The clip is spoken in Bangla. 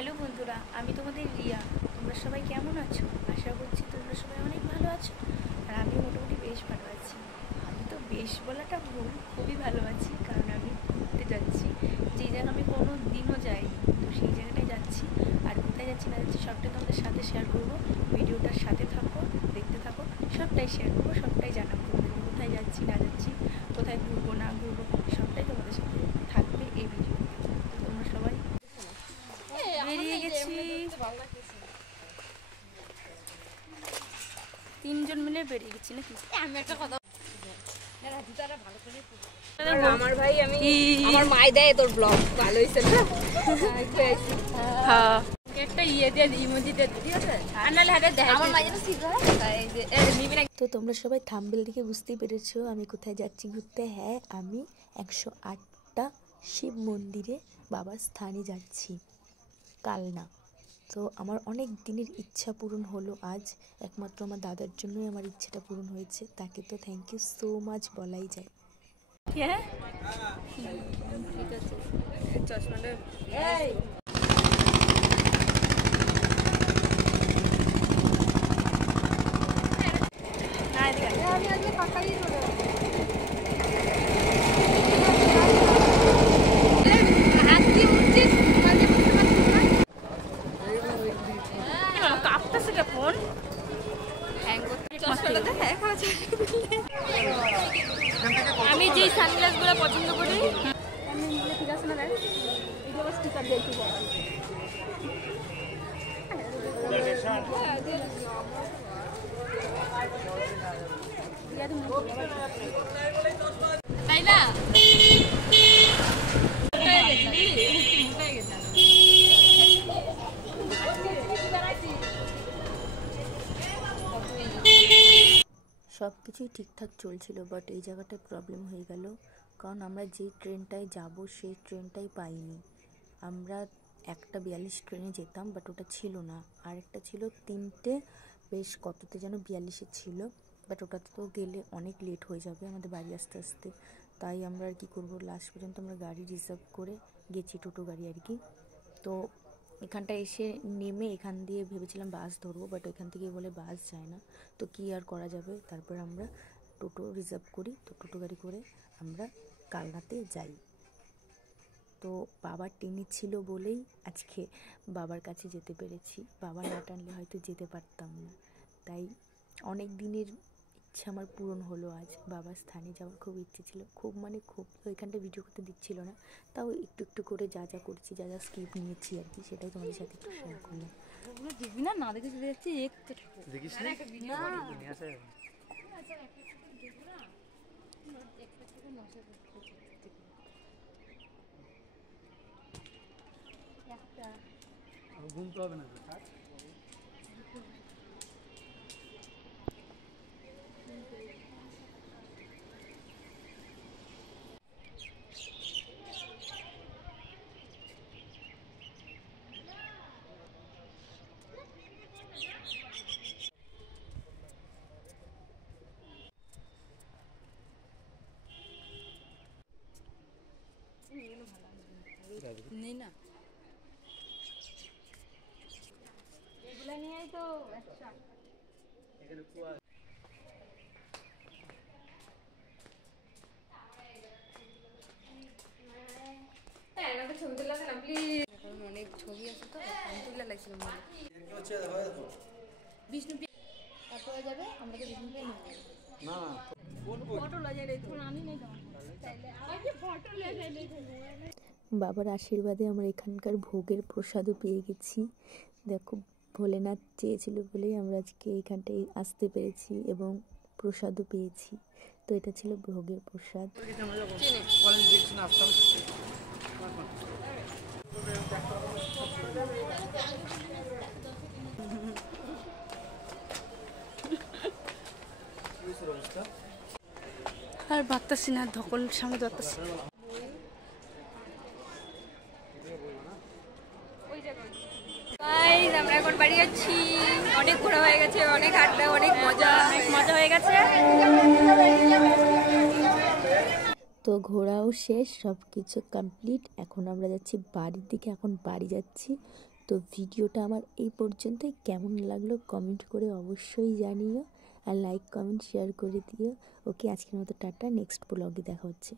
হ্যালো বন্ধুরা, আমি তোমাদের রিয়া। তোমরা সবাই কেমন আছো? আশা করছি তোমরা সবাই অনেক ভালো আছো। আর আমি মোটামুটি বেশ ভালো আছি। আমি তো বেশ বলাটা ভুল, খুবই ভালো আছি, কারণ আমি ঘুরতে যাচ্ছি যে জায়গা আমি কোনো দিনও যাইনি। তো সেই জায়গাটায় যাচ্ছি, আর কোথায় যাচ্ছি না যাচ্ছি সবটাই তোমাদের সাথে শেয়ার করবো। ভিডিওটার সাথে থাকো, দেখতে থাকো, সবটাই শেয়ার করবো, সবটাই জানাবো তোমাদের কোথায় যাচ্ছি না যাচ্ছি, কোথায় ঘুরবো না ঘুরবো, সবটাই তোমাদের সাথে থাকবে এই ভিডিওতে। তো তোমরা সবাই বেরিয়ে গেছি, তিনজন মিলে বেরিয়ে গেছি নাকি? আমি একটা কথা আমার ভাই আমি আমার মাই দেয় তোর ব্লগ ভালো হইছে না হ্যাঁ একটা ইয়ে দিয়ে ইমোজি দিয়ে ঠিক আছে আর নালে হাতে দেয় আমার মাই যেন সিধা এই যে নিবি না। তো তোমরা সবাই থাম্বনেল দেখে বুঝতেই পেরেছো আমি কোথায় যাচ্ছি ঘুরতে। হ্যাঁ, আমি 108টা শিব মন্দিরে বাবার স্থানে যাচ্ছি, কালনা। তো আমার অনেক দিনের ইচ্ছা পূরণ হলো আজ। একমাত্র আমার দাদার জন্যই আমার ইচ্ছাটা পূরণ হয়েছে, তাকে তো থ্যাংক ইউ সো মাচ বলাই যায়। হ্যাঁ ঠিক আছে চশমাটা এই না এদিকে আমি আজকে ফাঁকাই চলে হাত দিয়ে উঠছিস মানে বুঝতে পারছিস না কাঁপতেছে কে ফোন? হ্যাং করতে চশমাটা হ্যাঁ আমি যে সানগ্লাসগুলো পছন্দ করি আমি ঠিক আছে না দেখ এগুলো স্টিকার দিয়ে একটু বড় তাই না সব কিছুই ঠিকঠাক চলছিল, বাট এই জায়গাটায় প্রবলেম হয়ে গেল। কারণ আমরা যে ট্রেনটায় যাব সেই ট্রেনটাই পাইনি। আমরা 1:42 ট্রেনে যেতাম, বাট ওটা ছিল না। আর একটা ছিল 3টে বেশ কততে যেন 42-এ ছিল, বাট ওটাতে তো গেলে অনেক লেট হয়ে যাবে আমাদের বাড়ি আসতে আসতে। তাই আমরা আর কি করবো, লাস্ট পর্যন্ত আমরা গাড়ি রিজার্ভ করে গেছি, টোটো গাড়ি আর কি। তো এখানটা এসে নেমে এখান দিয়ে ভেবেছিলাম বাস ধরবো, বাট এখান থেকে বলে বাস যায় না। তো কী আর করা যাবে, তারপর আমরা টোটো রিজার্ভ করি। তো টোটো গাড়ি করে আমরা কালনাতে যাই। তো বাবার টেনে ছিল বলেই আজকে বাবার কাছে যেতে পেরেছি। বাবা না টানলে হয়তো যেতে পারতাম না। তাই অনেক দিনের ইচ্ছা আমার পূরণ হলো আজ। বাবার স্থানে যাওয়ার খুব ইচ্ছে ছিল, খুব মানে খুব। তো এখানটা ভিডিও করতে দিচ্ছিল না, তাও একটু একটু করে যা যা করছি, যা যা স্কিপ নিয়েছি আর কি, সেটাই তোমাদের সাথে একটু শেয়ার করলাম। ওগুলো দিবি না না দেখে চলে যাচ্ছি একটু দেখিস না ঘুমতে হবে না নেই না এগুলা নিয়েই তো একটা ছবি তুলে না প্লিজ, কারণ অনেক ছবি আছে তো আমি তুলে লাগছিলাম বিষ্ণু তারপর যাবে আমরা তো বিষ্ণু পেয়ে নেবো না ফটো লয়ে যাই তখন আমি নেই তোমার তাইলে আর কি ফটো লয়ে যাই বাবার আশীর্বাদে আমরা এখানকার ভোগের প্রসাদও পেয়ে গেছি। দেখো, ভোলেনাথ চেয়েছিল বলেই আমরা আজকে এখানটায় আসতে পেরেছি এবং প্রসাদও পেয়েছি। তো এটা ছিল ভোগের প্রসাদ। আর ভাবতেছি না, ধকল সামনে ধরতেছি। গাইস আমরা এখন বাড়ি যাচ্ছি, অনেক ঘোরা হয়ে গেছে, অনেক আড্ডা, অনেক মজা হয়ে গেছে। তো ঘোরাও শেষ, সব কিছু কমপ্লিট। এখন আমরা যাচ্ছি বাড়ির দিকে, এখন বাড়ি যাচ্ছি। তো ভিডিওটা আমার এই পর্যন্তই, কেমন লাগলো কমেন্ট করে অবশ্যই জানিও, আর লাইক কমেন্ট শেয়ার করে দিও। ওকে, আজকের মতো টাটা, নেক্সট ব্লগে দেখা হচ্ছে।